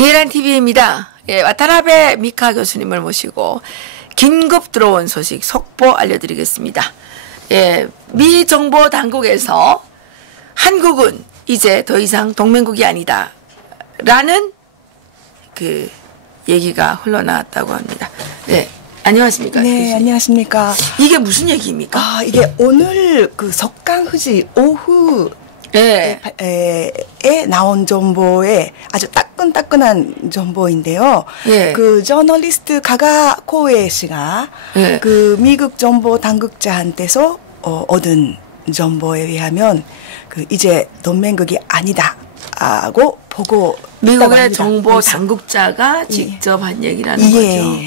이해란 TV입니다. 예, 와타나베 미카 교수님을 모시고 긴급 들어온 소식 속보 알려드리겠습니다. 예, 미 정보 당국에서 한국은 이제 더 이상 동맹국이 아니다 라는 그 얘기가 흘러나왔다고 합니다. 예, 안녕하십니까? 네, 교수님. 안녕하십니까? 이게 무슨 얘기입니까? 아, 이게 오늘 그 석강후지 오후 예. 에 나온 정보에 아주 따끈따끈한 정보인데요. 예. 그 저널리스트 가가 코에 씨가 예. 그 미국 정보 당국자한테서 얻은 정보에 의하면 그 이제 동맹국이 아니다고 보고 미국의 정보 당국자가 직접 한 얘기라는 거죠.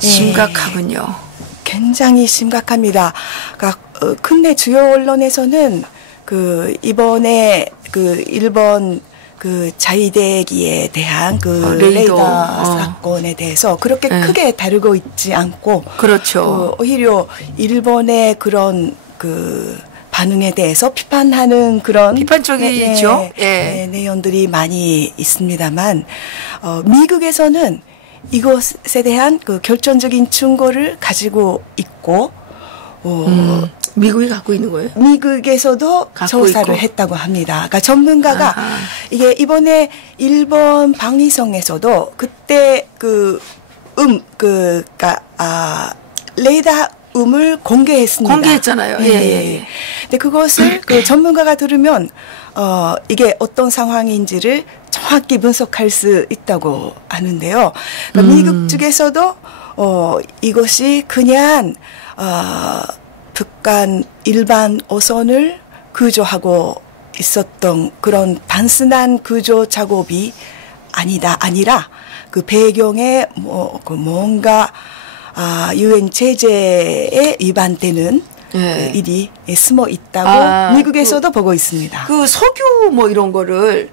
심각하군요. 굉장히 심각합니다. 그러니까 근데 주요 언론에서는 그 이번에 그 일본 그 자위대기에 대한 그 레이더 사건에 대해서 그렇게 크게 다루고 있지 않고, 그렇죠. 오히려 일본의 그런 그 반응에 대해서 비판하는 그런 비판적이죠. 내용들이 많이 있습니다만, 미국에서는 이것에 대한 그 결정적인 증거를 가지고 있고, 미국이 갖고 있는 거예요? 미국에서도 조사를 했다고 합니다. 그러니까 전문가가 이게 이번에 일본 방위성에서도 그때 레이더 음을 공개했습니다. 공개했잖아요. 예. 근데 그것을 그 전문가가 들으면 이게 어떤 상황인지를 정확히 분석할 수 있다고 하는데요. 그러니까 미국 측에서도 이것이 그냥 북한 일반 어선을 구조하고 있었던 그런 단순한 구조 작업이 아니라 그 배경에 뭔가 유엔 제재에 위반되는 그 일이 숨어 있다고 미국에서도 보고 있습니다. 그 석유 뭐 이런 거를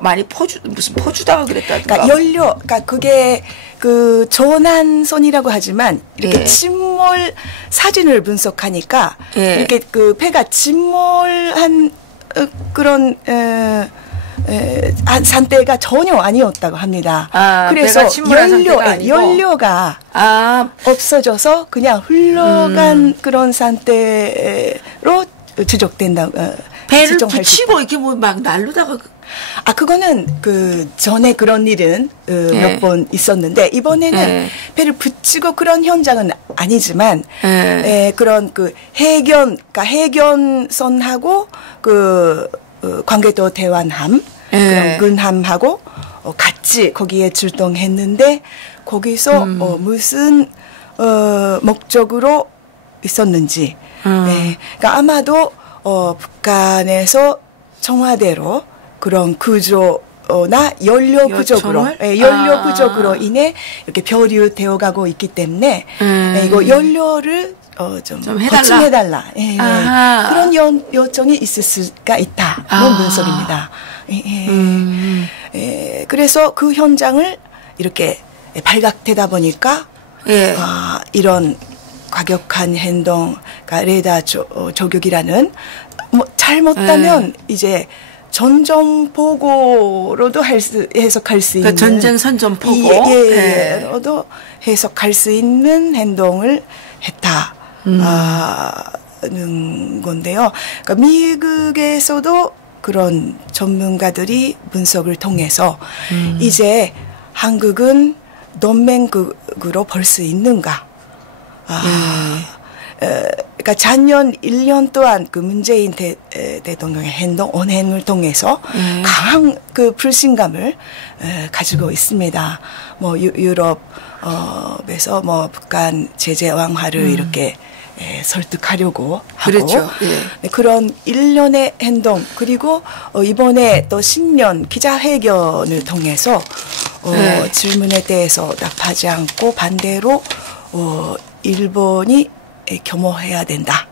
많이 무슨 퍼주다가 그랬다든가. 그러니까 연료, 그러니까 그게 그 전환선이라고 하지만 이렇게 침몰 사진을 분석하니까 이렇게 그 배가 침몰한 그런 상태가 전혀 아니었다고 합니다. 그래서 연료가 없어져서 그냥 흘러간 그런 상태로 추적된다고. 배를 붙이고 이렇게 뭐 막 날르다가. 그거는 그 전에 그런 일은 몇 번 있었는데, 이번에는 배를 붙이고 그런 현장은 아니지만, 그런 그 그러니까 해견선하고 그 관계도 대환함, 그런 근함하고 같이 거기에 출동했는데, 거기서 무슨 목적으로 있었는지, 그러니까 아마도 북한에서 청와대로 그런 구조나 연료 부족으로 인해 이렇게 표류되어 가고 있기 때문에 이거 연료를 좀 보충해달라. 그런 요청이 있을 수가 있다는 분석입니다. 그래서 그 현장을 이렇게 발각되다 보니까 이런 과격한 행동, 그러니까 레이더 저격이라는, 뭐 잘못하면 이제 전전 보고로도 해석할 수 있는, 전쟁 선전 보고, 로도 해석할 수 있는 행동을 했다는 건데요. 그러니까 미국에서도 그런 전문가들이 분석을 통해서 이제 한국은 동맹국으로 볼 수 있는가? 그러니까 작년 1년 동안 그 문재인 대통령의 언행을 통해서 강한 그 불신감을 가지고 있습니다. 뭐 유럽에서 뭐 북한 제재 완화를 이렇게 설득하려고 하고, 그렇죠. 그런 일련의 행동, 그리고 이번에 또 신년 기자회견을 통해서 질문에 대해서 답하지 않고 반대로 일본이 겸허해야 된다,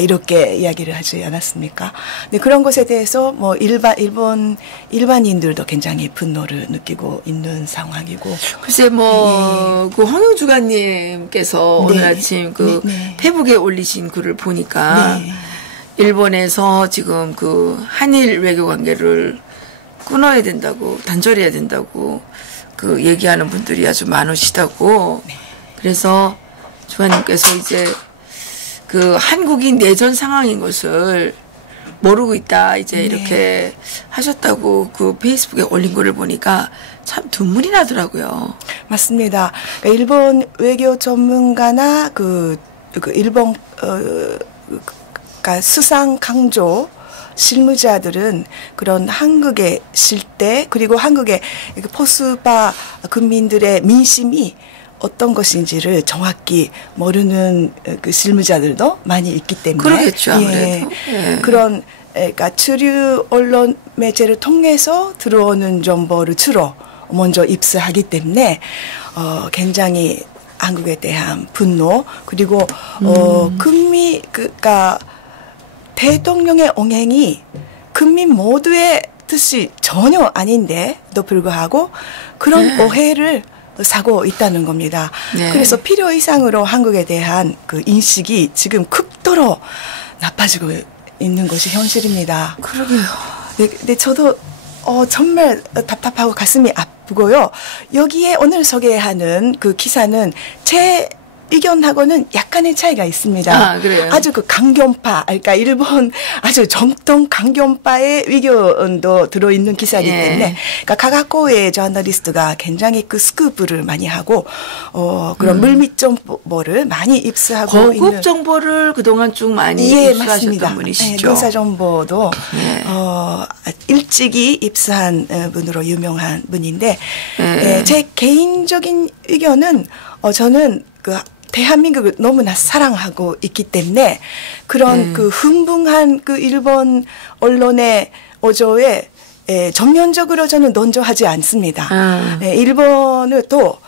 이렇게 이야기를 하지 않았습니까? 근데 그런 것에 대해서 뭐 일반인들도 굉장히 분노를 느끼고 있는 상황이고. 글쎄 그 황영 주간님께서 오늘 아침 그 페북에 올리신 글을 보니까 일본에서 지금 그 한일 외교 관계를 끊어야 된다고, 단절해야 된다고 그 얘기하는 분들이 아주 많으시다고. 네. 그래서 주관님께서 이제 그 한국이 내전 상황인 것을 모르고 있다 이제 네. 이렇게 하셨다고 그 페이스북에 올린 거를 보니까 참 눈물이 나더라고요. 맞습니다. 그러니까 일본 외교 전문가나 그 일본 그러니까 수상 강조 실무자들은 그런 한국의 실태 그리고 한국의 포스파 국민들의 민심이 어떤 것인지를 정확히 모르는 그 실무자들도 많이 있기 때문에 그러겠죠 아무래도 예. 그런 그러니까 주류 언론 매체를 통해서 들어오는 정보를 주로 먼저 입수하기 때문에 굉장히 한국에 대한 분노 그리고 국민 그러니까 대통령의 언행이 국민 모두의 뜻이 전혀 아닌데도 불구하고 그런 오해를 사고 있다는 겁니다. 네. 그래서 필요 이상으로 한국에 대한 그 인식이 지금 극도로 나빠지고 있는 것이 현실입니다. 그러게요. 네, 저도 정말 답답하고 가슴이 아프고요. 여기에 오늘 소개하는 그 기사는 제 의견하고는 약간의 차이가 있습니다. 아, 그래요? 아주 그 강경파, 그러니까 일본 아주 정통 강경파의 의견도 들어있는 기사이기 때문에, 그러니까 가가코의 저널리스트가 굉장히 그 스쿠프를 많이 하고, 그런 물밑 정보를 많이 입수하고 고급 있는. 정보를 그동안 쭉 많이 예, 입수하셨던 맞습니다. 분이시죠. 군사 정보도 일찍이 입수한 분으로 유명한 분인데, 제 개인적인 의견은 저는 그 대한민국을 너무나 사랑하고 있기 때문에 그런 그 흥분한 그 일본 언론의 어조에 전면적으로 저는 논조하지 않습니다. 일본을 또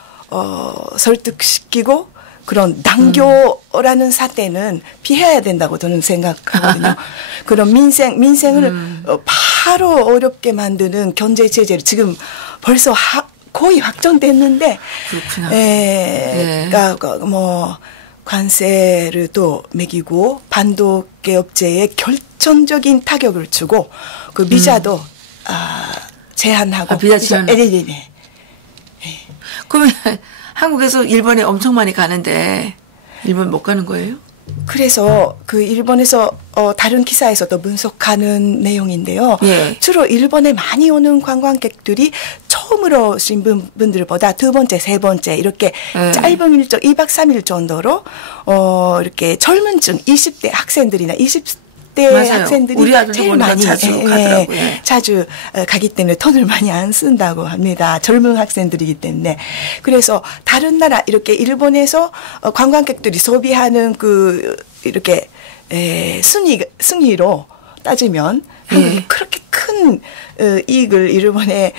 설득시키고 그런 난교라는 사태는 피해야 된다고 저는 생각하거든요. 그런 민생을 바로 어렵게 만드는 경제 체제를 지금 벌써 거의 확정됐는데, 그러니까 뭐 관세를 또 매기고 반도체 업체에 결정적인 타격을 주고 그 비자도 제한하고. 비자 제한. 네. 그러면 한국에서 일본에 엄청 많이 가는데 일본 못 가는 거예요? 그래서 그 일본에서 다른 기사에서도 분석하는 내용인데요. 예. 주로 일본에 많이 오는 관광객들이 처음으로 오신 분들보다 두 번째, 세 번째 이렇게 짧은 일정 2박 3일 정도로 이렇게 젊은 층 20대 학생들이나 20대 맞아요. 학생들이 우리 아들도 제일 많이 자주 가더라고요. 자주 가기 때문에 돈을 많이 안 쓴다고 합니다. 젊은 학생들이기 때문에. 그래서 다른 나라 이렇게 일본에서 관광객들이 소비하는 그 이렇게 순위로 따지면 한국이 그렇게 큰 이익을 일본에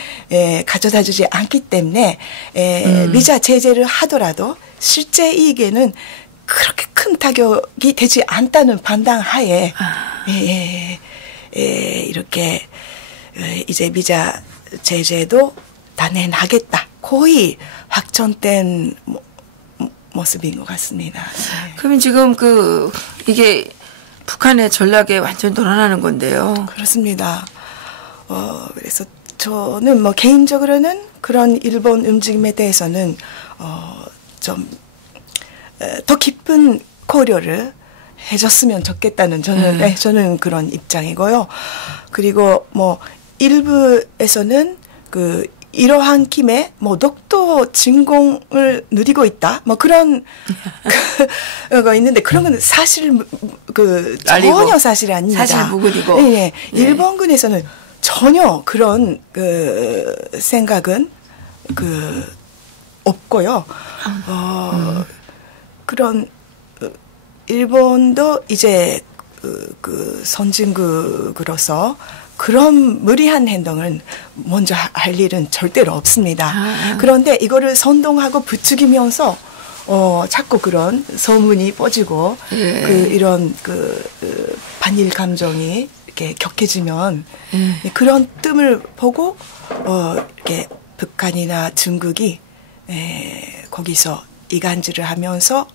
가져다 주지 않기 때문에 비자 제재를 하더라도 실제 이익에는 그렇게 큰 타격이 되지 않다는 판단하에 이렇게 이제 비자 제재도 단행하겠다. 거의 확정된 모습인 것 같습니다. 그러면 지금 이게 북한의 전략에 완전 돌아나는 건데요. 그렇습니다. 그래서 저는 뭐 개인적으로는 그런 일본 움직임에 대해서는 좀 더 깊은 고려를 해줬으면 좋겠다는 저는 그런 입장이고요. 그리고 뭐 일부에서는 이러한 김에 뭐 독도 진공을 누리고 있다. 뭐 그런 거 있는데 그런 건 사실 전혀 사실이 아닙니다. 사실 무근이고. 네. 일본군에서는 전혀 그런 생각은 없고요. 그런 일본도 이제 선진국으로서 그런 무리한 행동을 먼저 할 일은 절대로 없습니다. 그런데 이거를 선동하고 부추기면서 자꾸 그런 소문이 뻗지고 이런 반일 감정이 이렇게 격해지면 그런 뜸을 보고 이렇게 북한이나 중국이 거기서 이간질을 하면서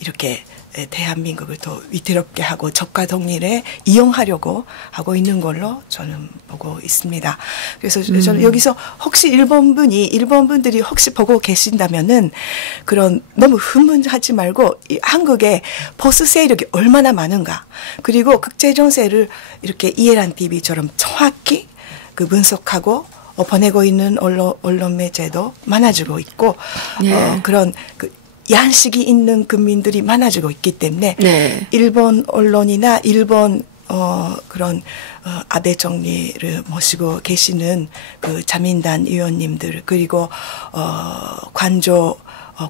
이렇게 대한민국을 더 위태롭게 하고 적과 동일에 이용하려고 하고 있는 걸로 저는 보고 있습니다. 그래서 저는 여기서 혹시 일본 분들이 혹시 보고 계신다면은 그런 너무 흥분하지 말고 이 한국에 보수 세력이 얼마나 많은가, 그리고 국제 정세를 이렇게 이해란 TV처럼 정확히 그 분석하고 보내고 있는 언론 매체도 많아지고 있고 예. 그런 그 양식이 있는 국민들이 많아지고 있기 때문에 네. 일본 언론이나 일본 그런 아베 총리를 모시고 계시는 그 자민당 의원님들, 그리고 관조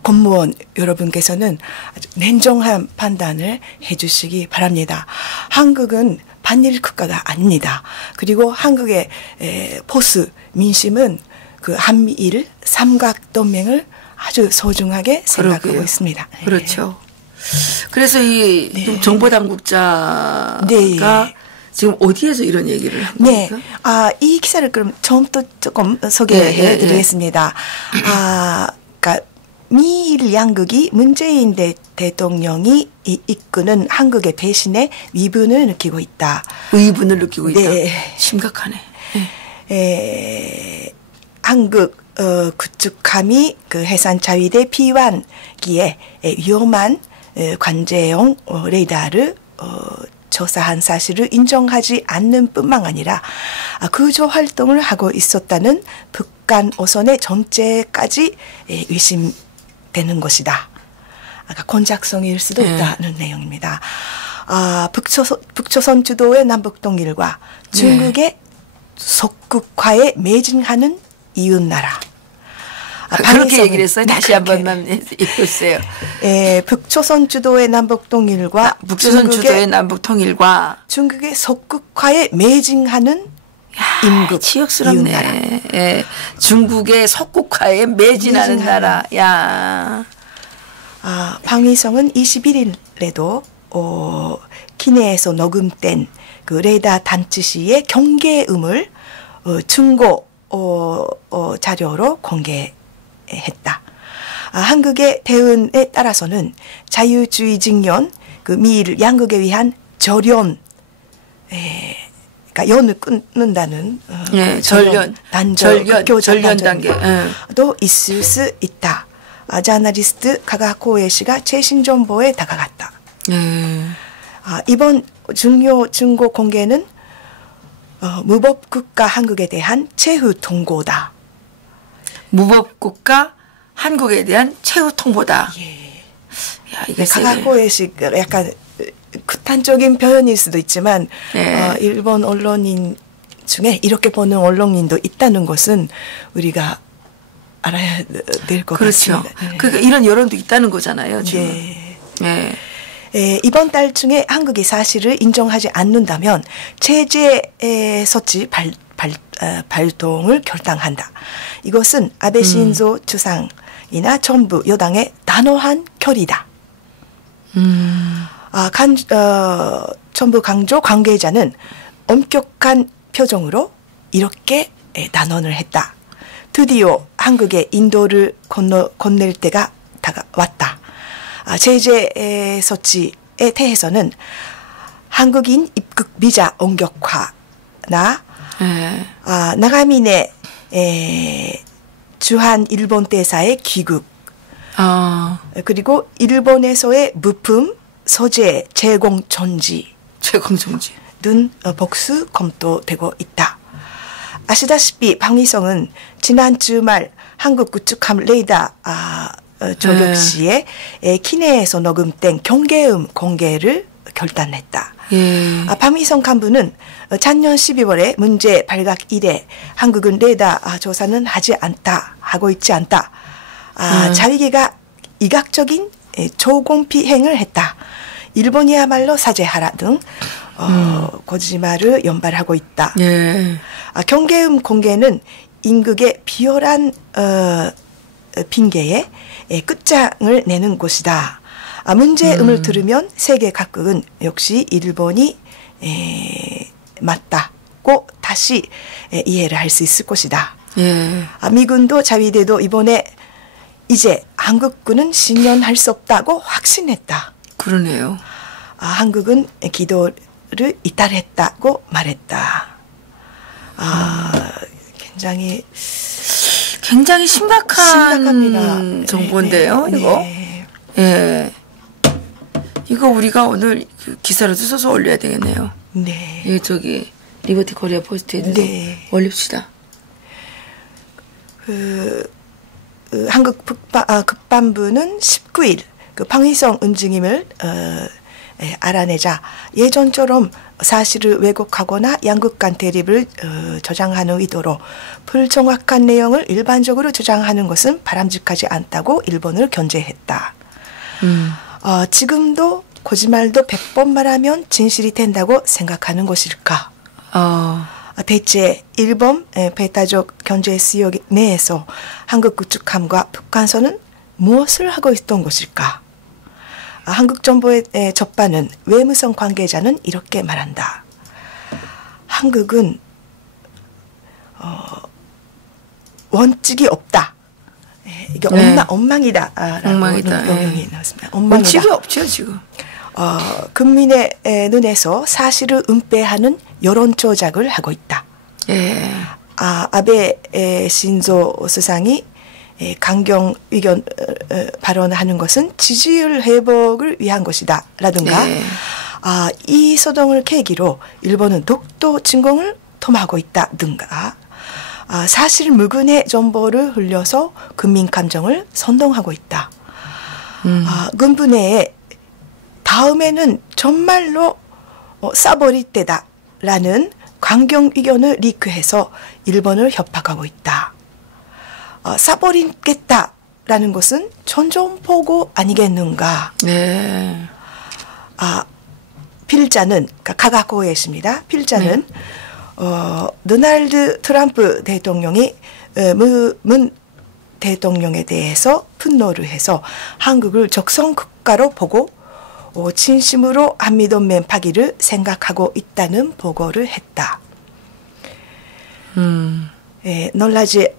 공무원 여러분께서는 아주 냉정한 판단을 해주시기 바랍니다. 한국은 반일 국가가 아닙니다. 그리고 한국의 보수 민심은 그 한미일 삼각동맹을 아주 소중하게 생각하고 그러게요. 있습니다. 그렇죠. 그래서 이 네. 정보당국자가 네. 지금 어디에서 이런 얘기를 한 네. 겁니까? 이 기사를 그럼 처음부터 조금 소개해 드리겠습니다. 그러니까 미일 양국이 문재인 대통령이 이끄는 한국의 배신에 위분을 느끼고 있다. 의분을 느끼고 있다. 네. 심각하네. 한국 구축함이 그 해상 자위대 피완기에 위험한 관제용 레이더를 조사한 사실을 인정하지 않는 뿐만 아니라 구조 활동을 하고 있었다는 북한 어선의 정체까지 의심되는 것이다. 권작성일 수도 있다는 내용입니다. 북조선 주도의 남북통일과 중국의 속국화에 매진하는 이웃나라. 그렇게 얘기를 했어요. 다시 한 번만 읽어주세요. 북조선 주도의 남북통일과 북조선 주도의 남북통일과 중국의 속국화에 매진하는 임국. 치욕스럽네. 예. 중국의 속국화에 매진하는 나라. 야. 방위성은 21일에도 기내에서 녹음된 그 레이더探知 시의 경계음을 증거 자료로 공개했다. 한국의 대응에 따라서는 자유주의 직년, 그 미일 양국에 의한 절연, 그러니까 연을 끊는다는 절연 단계도 있을 수 있다. 저널리스트 가가코에 씨가 최신 정보에 다가갔다. 이번 중요 증거 공개는 무법국가 한국에 대한 최후 통보다. 무법국가 한국에 대한 최후 통보다. 야, 이게 가가코에 씨 약간 극단적인 표현일 수도 있지만 일본 언론인 중에 이렇게 보는 언론인도 있다는 것은 우리가 알아야 될 것 그렇죠. 같습니다. 그러니까 이런 여론도 있다는 거잖아요. 지금. 네. 이번 달 중에 한국이 사실을 인정하지 않는다면 제재措置 발동을 결단한다. 이것은 아베 신조 주상이나 정부 여당의 단호한 결의다. 정부 강조 관계자는 엄격한 표정으로 이렇게 단언을 했다. 드디어 한국의 인도를 건넬 때가 다가왔다. 제재措置에 대해서는 한국인 입국 비자 엄격화나 나가미네 주한 일본 대사의 귀국, 그리고 일본에서의 부품 소재 제공 정지 등 복수 검토되고 있다. 아시다시피 방위성은 지난 주말 한국 구축함 레이더 저격 시에 기내에서 녹음된 경계음 공개를 결단했다. 방위성 간부는 작년 12월에 문제 발각 이래 한국은 레이더 조사는 하고 있지 않다. 자위계가 이각적인 조공비행을 했다. 일본이야말로 사죄하라 등 거짓말을 연발하고 있다. 경계음 공개는 임국의 비열한 핑계에 끝장을 내는 것이다. 문제음을 들으면 세계 각국은 역시 일본이 맞다고 다시 이해를 할 수 있을 것이다. 미군도 자위대도 이번에 이제 한국군은 신년할 수 없다고 확신했다. 그러네요. 한국은 기도를 이탈했다고 말했다. 굉장히 심각합니다. 정보인데요, 네, 이거. 네. 예. 이거 우리가 오늘 기사로도 써서 올려야 되겠네요. 네. 예, 저기 리버티 코리아 포스트에도 네. 올립시다. 한국 국방부는 19일 방위성 은징임을 알아내자 예전처럼 사실을 왜곡하거나 양국 간 대립을 조장하는 의도로 불정확한 내용을 일반적으로 조장하는 것은 바람직하지 않다고 일본을 견제했다. 지금도 거짓말도 100번 말하면 진실이 된다고 생각하는 것일까? 대체 일본 배타적 경제 수역 내에서 한국 구축함과 북한선은 무엇을 하고 있던 것일까? 한국 정부의 접반은 외무성 관계자는 이렇게 말한다. 한국은 원칙이 없다. 이게 엉망이다. 엉망이다. 명령이 나왔습니다. 원칙이 없죠 지금. 국민의 눈에서 사실을 은폐하는 여론 조작을 하고 있다. 예. 아베 신조 수상이 강경 의견 발언하는 것은 지지율 회복을 위한 것이다 라든가 네. 이 소동을 계기로 일본은 독도 침공을 도모하고 있다 등가 사실 무근의 정보를 흘려서 국민 감정을 선동하고 있다. 군부 내에 다음에는 정말로 쏴버릴 때다라는 강경 의견을 리크해서 일본을 협박하고 있다. 쏴버리겠다라는 것은 전전포고 아니겠는가? 네. 필자는 가가코에십니다. 필자는 도널드 트럼프 대통령이 문 대통령에 대해서 분노를 해서 한국을 적성 국가로 보고 진심으로 한미동맹 파기를 생각하고 있다는 보고를 했다. 놀라지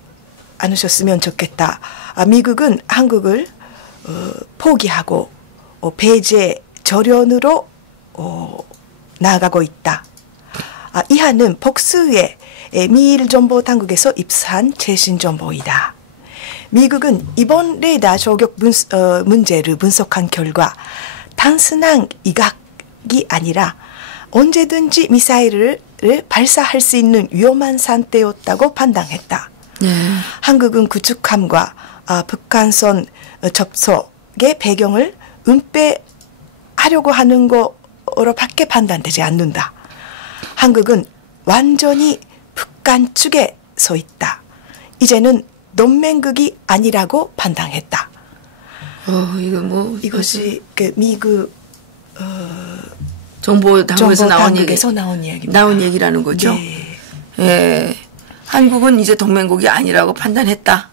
않으셨으면 좋겠다. 미국은 한국을 포기하고 배제 절연으로 나아가고 있다. 이하는 복수의 미일 정보 당국에서 입수한 최신 정보이다. 미국은 이번 레이더 저격 문제를 분석한 결과 단순한 이각이 아니라 언제든지 미사일을 발사할 수 있는 위험한 상태였다고 판단했다. 한국은 구축함과 북한선 접속의 배경을 은폐하려고 하는 거로밖에 판단되지 않는다. 한국은 완전히 북한 측에 서 있다. 이제는 동맹국이 아니라고 판단했다. 이것이 미국 정보 당국에서 나온 얘기입니다. 나온 얘기라는 거죠. 네. 예. 한국은 이제 동맹국이 아니라고 판단했다.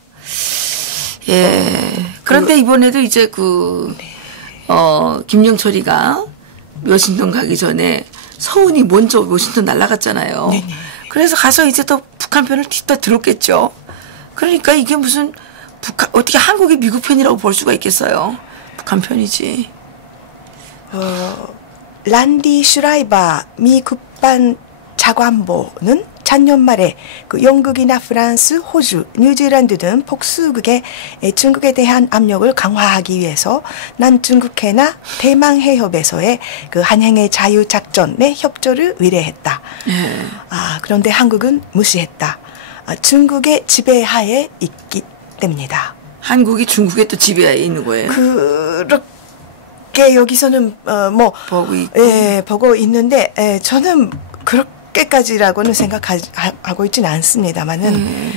예. 그런데 이번에도 이제 김영철이가 워싱턴 가기 전에 서훈이 먼저 워싱턴 날아갔잖아요. 네네. 그래서 가서 이제 또 북한 편을 뒤따 들었겠죠. 그러니까 이게 무슨 어떻게 한국이 미국 편이라고 볼 수가 있겠어요. 북한 편이지. 란디 슈라이버 미 국방 차관보는 작년 말에 영국이나 프랑스, 호주, 뉴질랜드 등 복수국에 중국에 대한 압력을 강화하기 위해서 남중국해나 대만해협에서의 한행의 자유작전의 협조를 의뢰했다. 그런데 한국은 무시했다. 중국의 지배하에 있기 때문이다. 한국이 중국의 또 지배하에 있는 거예요? 그렇게 여기서는 보고 있고. 보고 있는데 저는 그렇게까지라고는 생각하고 있지는 않습니다만은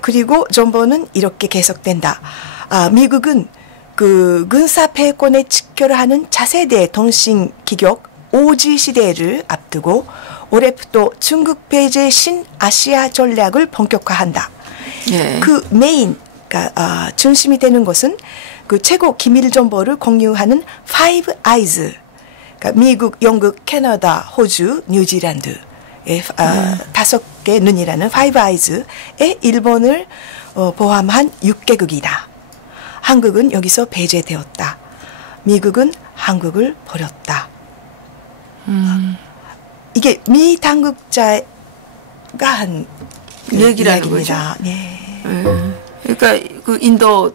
그리고 정보는 이렇게 계속된다. 미국은 군사 패권에 직결하는 차세대 통신 기격 5G 시대를 앞두고 올해부터 중국 배제 신아시아 전략을 본격화한다. 그 메인 중심이 되는 것은 최고 기밀 정보를 공유하는 파이브 아이즈, 미국, 영국, 캐나다, 호주, 뉴질랜드 5개 눈이라는 파이브 아이즈의 일본을 포함한 6개국이다. 한국은 여기서 배제되었다. 미국은 한국을 버렸다. 이게 미 당국자가 한 얘기라는 거죠. 네. 그러니까 그 인도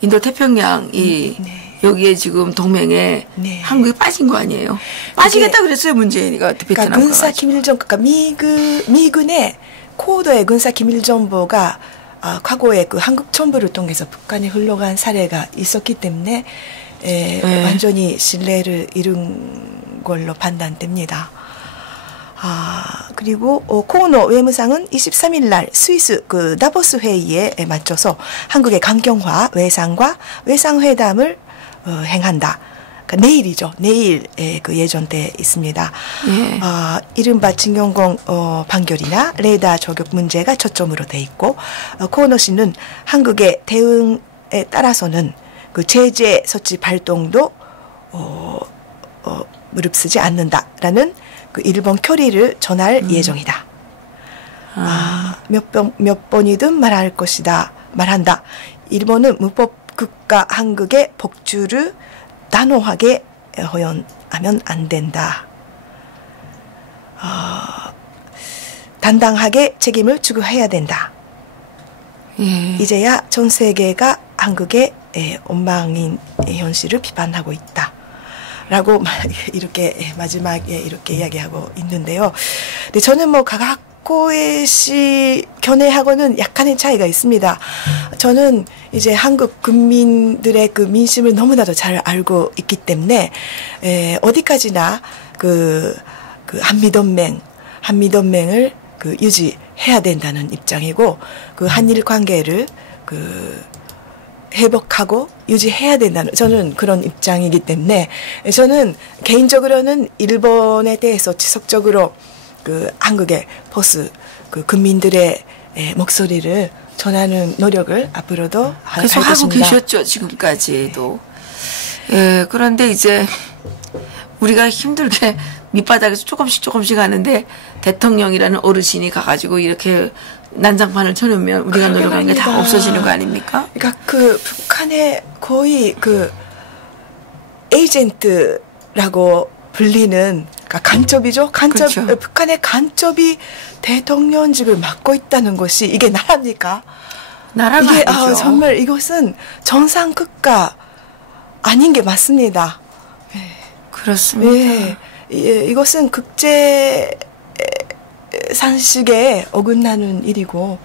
태평양이 네. 여기에 지금 동맹에 네. 한국이 빠진 거 아니에요? 빠지겠다 그랬어요 문재인이가 베트남 그러니까 군사 기밀정보, 그러니까 미군의 고도의 군사 기밀정보가 과거에 그 한국 정부를 통해서 북한에 흘러간 사례가 있었기 때문에 완전히 신뢰를 잃은 걸로 판단됩니다. 그리고 코노 외무상은 23일 날 스위스 그 다보스 회의에 맞춰서 한국의 강경화 외상과 외상회담을 행한다. 그러니까 내일이죠. 내일 그 예정돼 있습니다. 이른바 진경공 판결이나 레이더 저격 문제가 초점으로 돼 있고 코노 씨는 한국의 대응에 따라서는 그 제재措置발동도 무릅쓰지 않는다라는 그 일본 결의를 전할 예정이다. 몇 번이든 말할 것이다. 말한다. 일본은 무법 국가 한국의 복주를 단호하게 허용하면 안 된다. 당당하게 책임을 추구해야 된다. 이제야 전 세계가 한국의 엉망인 현실을 비판하고 있다. 라고 이렇게 마지막에 이렇게 이야기하고 있는데요. 근데 저는 뭐 가가코에 씨 견해하고는 약간의 차이가 있습니다. 저는 이제 한국 국민들의 그 민심을 너무나도 잘 알고 있기 때문에 어디까지나 그 한미동맹을 그 유지해야 된다는 입장이고 그 한일 관계를 그 회복하고 유지해야 된다는 저는 그런 입장이기 때문에 저는 개인적으로는 일본에 대해서 지속적으로 그 한국의 보수 그 국민들의 목소리를 전하는 노력을 앞으로도 할 계속 것입니다. 하고 계셨죠 지금까지도. 그런데 이제 우리가 힘들게 밑바닥에서 조금씩 하는데 대통령이라는 어르신이 가가지고 이렇게 난장판을 쳐놓으면 우리가 노력하는 게 다 없어지는 거 아닙니까? 그러니까 그 북한의 거의 그 에이전트라고 불리는 그러니까 간첩이죠. 그렇죠. 북한의 간첩이 대통령직을 맡고 있다는 것이 이게 나라입니까? 나라가 이게 아니죠. 정말 이것은 정상 국가 아닌 게 맞습니다. 그렇습니다. 이것은 국제 상식에 어긋나는 일이고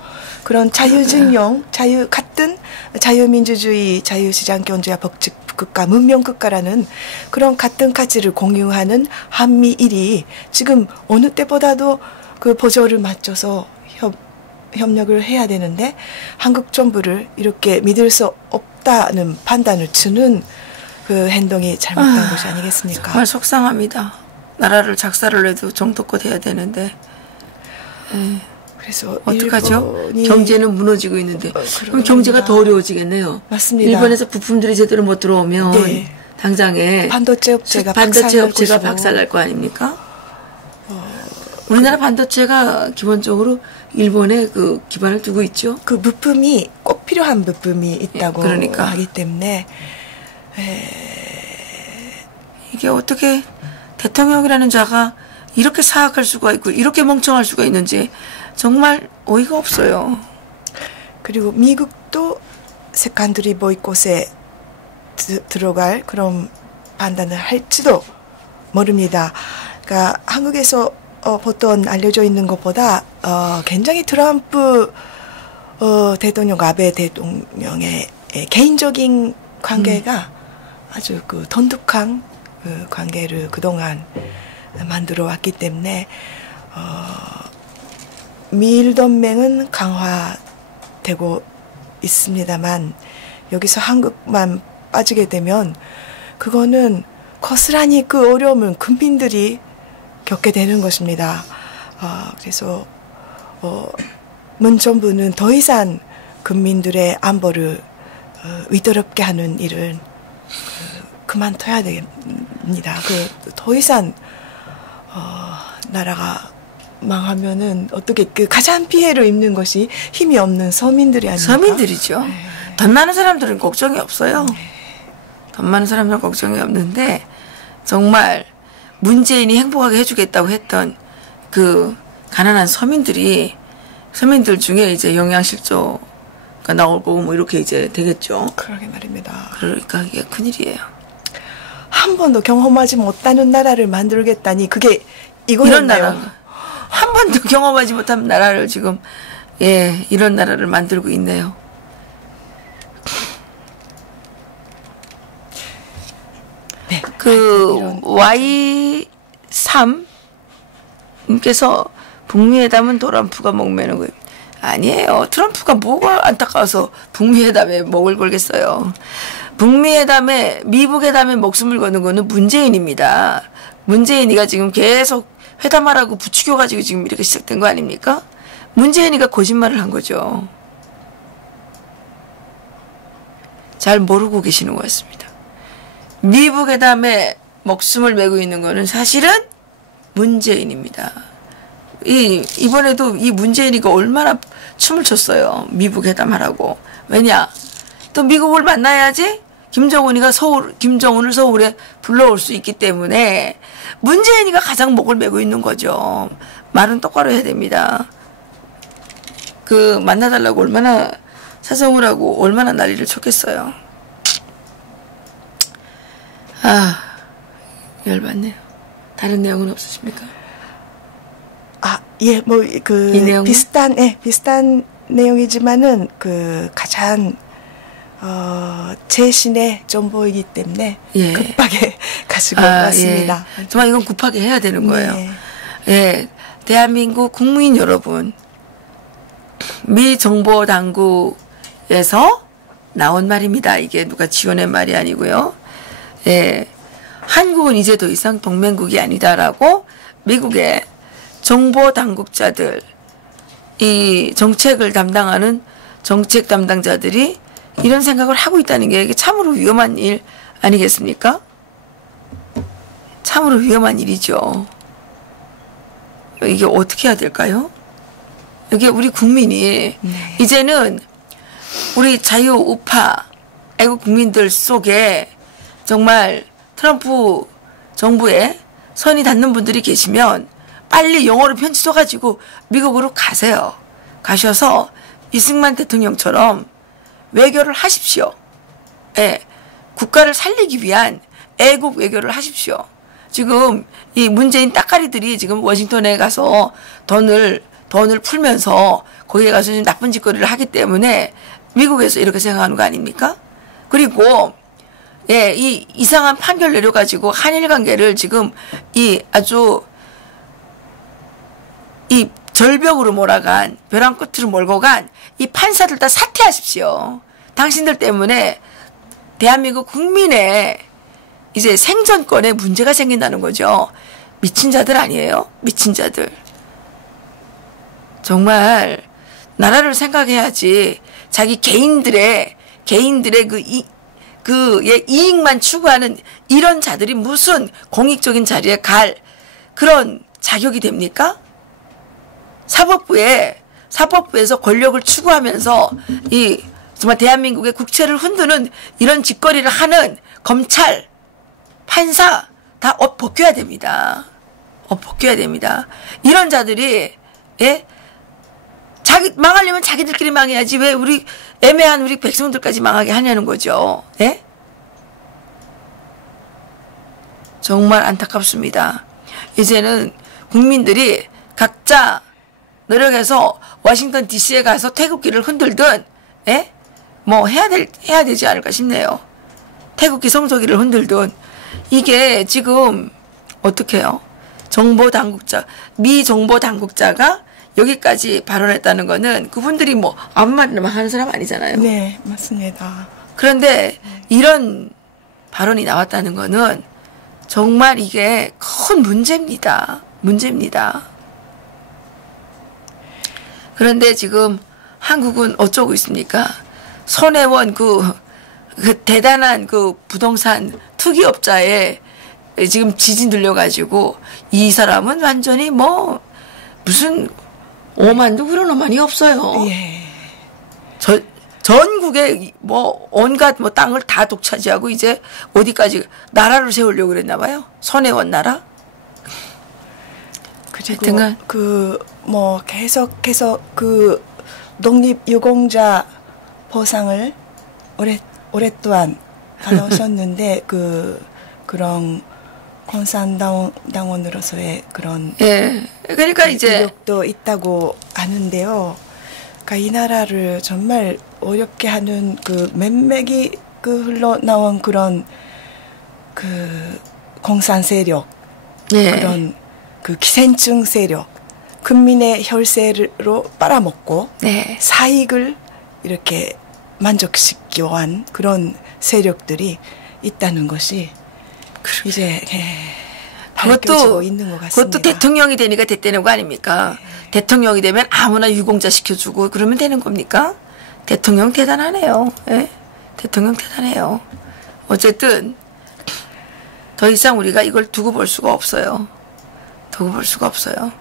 그런 자유진영, 같은 자유민주주의, 자유시장 경제와 법治국가, 문명 국가라는 그런 같은 가치를 공유하는 한미일이 지금 어느 때보다도 그 보조를 맞춰서 협력을 해야 되는데 한국 정부를 이렇게 믿을 수 없다는 판단을 주는 그 행동이 잘못된 것이 아니겠습니까? 정말 속상합니다. 나라를 작사를 해도 정도껏 해야 되는데. 그래서 어떡하죠? 경제는 무너지고 있는데 그럼 그러니까. 경제가 더 어려워지겠네요. 맞습니다. 일본에서 부품들이 제대로 못 들어오면 당장에 반도체 업체가 박살날 거 아닙니까? 우리나라 반도체가 기본적으로 일본에 그 기반을 두고 있죠. 그 부품이 꼭 필요한 부품이 있다고 그러니까. 하기 때문에 이게 어떻게 대통령이라는 자가 이렇게 사악할 수가 있고 이렇게 멍청할 수가 있는지 정말 어이가 없어요. 그리고 미국도 세컨드리 보이콧에 들어갈 그런 판단을 할지도 모릅니다. 그러니까 한국에서 보통 알려져 있는 것보다 굉장히 트럼프 대통령, 아베 대통령의 개인적인 관계가 아주 그 돈독한 그 관계를 그동안 만들어 왔기 때문에 미일 동맹은 강화되고 있습니다만 여기서 한국만 빠지게 되면 그거는 고스란히 그 어려움을 국민들이 겪게 되는 것입니다. 그래서 문 정부는 더 이상 국민들의 안보를 위태롭게 하는 일을 그만둬야 됩니다. 더 이상 나라가 망하면은 어떻게 그 가장 피해를 입는 것이 힘이 없는 서민들이 아닙니까? 서민들이죠. 돈 많은 사람들은 걱정이 없어요. 돈 많은 사람들은 걱정이 없는데 정말 문재인이 행복하게 해주겠다고 했던 그 가난한 서민들 중에 이제 영양실조가 나올 거고 뭐 이렇게 이제 되겠죠. 그러게 말입니다. 그러니까 이게 큰일이에요. 한 번도 경험하지 못하는 나라를 만들겠다니 그게 이런 이거였나요? 나라 한 번도 경험하지 못한 나라를 지금 이런 나라를 만들고 있네요. 네. 그 Y3님께서 북미회담은 트럼프가 목매는 거예요. 아니에요. 트럼프가 뭐가 안타까워서 북미회담에 목을 걸겠어요. 북미회담에 미북회담에 목숨을 거는 거는 문재인입니다. 문재인이가 지금 계속 회담하라고 부추겨가지고 지금 이렇게 시작된 거 아닙니까? 문재인이가 거짓말을 한 거죠. 잘 모르고 계시는 것 같습니다. 미북회담에 목숨을 메고 있는 거는 사실은 문재인입니다. 이번에도 이 문재인이가 얼마나 춤을 췄어요. 미북회담하라고. 왜냐? 또 미국을 만나야지 김정은을 서울에 불러올 수 있기 때문에 문재인이가 가장 목을 메고 있는 거죠. 말은 똑바로 해야 됩니다. 그 만나달라고 얼마나 사정을 하고 얼마나 난리를 쳤겠어요. 아, 열받네요. 다른 내용은 없으십니까? 예, 뭐, 비슷한 내용이지만은, 가장, 최신의 정보이기 때문에, 급하게 가지고 왔습니다. 예. 정말 이건 급하게 해야 되는 거예요. 네. 예. 대한민국 국민 여러분, 미 정보 당국에서 나온 말입니다. 이게 누가 지어낸 말이 아니고요. 예. 한국은 이제 더 이상 동맹국이 아니다라고 미국의 정보 당국자들, 이 정책을 담당하는 정책 담당자들이 이런 생각을 하고 있다는 게 이게 참으로 위험한 일 아니겠습니까? 참으로 위험한 일이죠. 이게 어떻게 해야 될까요? 이게 우리 국민이 이제는 우리 자유 우파 애국 국민들 속에 정말 트럼프 정부에 선이 닿는 분들이 계시면 빨리 영어로 편지 써가지고 미국으로 가세요. 가셔서 이승만 대통령처럼 외교를 하십시오. 예, 국가를 살리기 위한 애국 외교를 하십시오. 지금 이 문재인 따까리들이 지금 워싱턴에 가서 돈을 풀면서 거기에 가서 좀 나쁜 짓거리를 하기 때문에 미국에서 이렇게 생각하는 거 아닙니까? 그리고 이 이상한 판결 내려가지고 한일 관계를 지금 아주 이 절벽으로 몰아간 벼랑 끝으로 몰고 간 이 판사들 다 사퇴하십시오. 당신들 때문에 대한민국 국민의 이제 생존권에 문제가 생긴다는 거죠. 미친 자들 아니에요? 미친 자들. 정말 나라를 생각해야지 자기 개인들의 이익만 추구하는 이런 자들이 무슨 공익적인 자리에 갈 그런 자격이 됩니까? 사법부에서 권력을 추구하면서 정말 대한민국의 국채를 흔드는 이런 짓거리를 하는 검찰, 판사 다 옷 벗겨야 됩니다. 옷 벗겨야 됩니다. 이런 자들이 망하려면 자기들끼리 망해야지 왜 애매한 우리 백성들까지 망하게 하냐는 거죠. 정말 안타깝습니다. 이제는 국민들이 각자 노력해서 워싱턴 DC에 가서 태극기를 흔들든 뭐 해야 되지 않을까 싶네요. 태극기 성조기를 흔들든 이게 지금 어떻게 해요? 미 정보 당국자가 여기까지 발언했다는 거는 그분들이 뭐 아무 말이나 하는 사람 아니잖아요. 네, 맞습니다. 그런데 이런 발언이 나왔다는 거는 정말 이게 큰 문제입니다. 그런데 지금 한국은 어쩌고 있습니까? 손혜원 그 대단한 부동산 투기업자에 지금 지진 들려가지고 이 사람은 완전히 무슨 오만도 그런 오만이 없어요. 예. 전국에 뭐 온갖 뭐 땅을 다 독차지하고 이제 어디까지 나라를 세우려고 그랬나 봐요. 손해원 나라. 그리고 하여튼간 그 뭐 계속해서 그 독립유공자 보상을 오랫동안 받아오셨는데 그런 공산당원으로서의 그런 예. 그러니까 이제 의욕도 있다고 아는데요. 그러니까 이 나라를 정말 어렵게 하는 그 맨맥이 그 흘러나온 그런 그 공산 세력, 예. 그런 그 기생충 세력, 국민의 혈세로 빨아먹고 네. 사익을 이렇게 만족시키려 한 그런 세력들이 있다는 것이 이제 밝혀지고 있는 것 같습니다. 그것도 대통령이 되니까 됐다는 거 아닙니까? 네. 대통령이 되면 아무나 유공자 시켜주고 그러면 되는 겁니까? 대통령 대단하네요. 예? 대통령 대단해요. 어쨌든 더 이상 우리가 이걸 두고 볼 수가 없어요. 두고 볼 수가 없어요.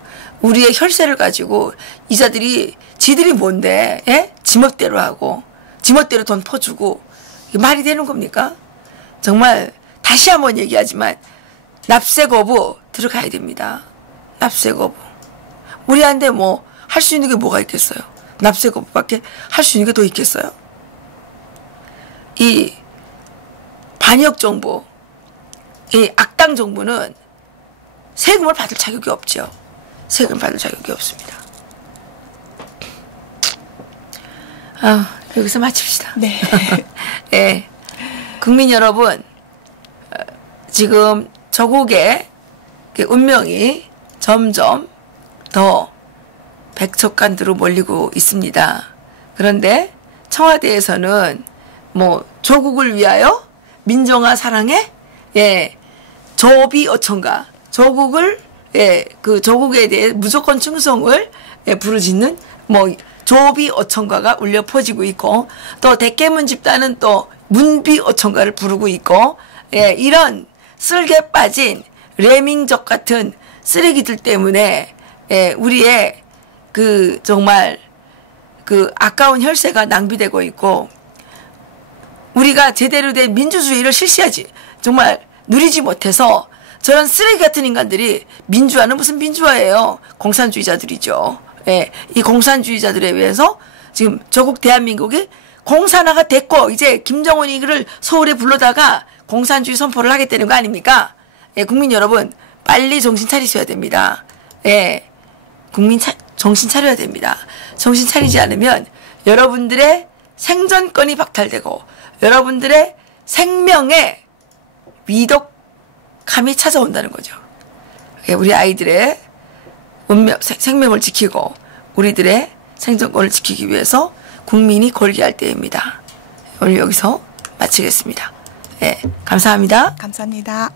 우리의 혈세를 가지고 이자들이 지들이 뭔데, 예? 지멋대로 하고 지멋대로 돈 퍼주고 이게 말이 되는 겁니까? 정말 다시 한번 얘기하지만 납세 거부 들어가야 됩니다. 납세 거부. 우리한테 뭐 할 수 있는 게 뭐가 있겠어요? 납세 거부밖에 할 수 있는 게 더 있겠어요? 이 반역 정부, 이 악당 정부는 세금을 받을 자격이 없죠. 세금 받을 자격이 없습니다. 여기서 마칩시다. 네. 네. 국민 여러분, 지금 저국의 운명이 점점 더 백척간두로 몰리고 있습니다. 그런데 청와대에서는 뭐 조국을 위하여 민정화 사랑에 조비어천가 조국을 그 조국에 대해 무조건 충성을 부르짖는 뭐 조비어천가가 울려 퍼지고 있고 또 대깨문 집단은 또 문비어천가를 부르고 있고 이런 쓸개 빠진 레밍족 같은 쓰레기들 때문에 우리의 그 정말 그 아까운 혈세가 낭비되고 있고 우리가 제대로 된 민주주의를 실시하지 정말 누리지 못해서 저런 쓰레기 같은 인간들이 민주화는 무슨 민주화예요? 공산주의자들이죠. 이 공산주의자들에 의해서 지금 조국 대한민국이 공산화가 됐고 이제 김정은이 이를 서울에 불러다가 공산주의 선포를 하겠다는 거 아닙니까? 국민 여러분 빨리 정신 차리셔야 됩니다. 국민 정신 차려야 됩니다. 정신 차리지 않으면 여러분들의 생존권이 박탈되고 여러분들의 생명에 위독함이 찾아온다는 거죠. 우리 아이들의 생명을 지키고 우리들의 생존권을 지키기 위해서 국민이 골기할 때입니다. 오늘 여기서 마치겠습니다. 감사합니다. 감사합니다.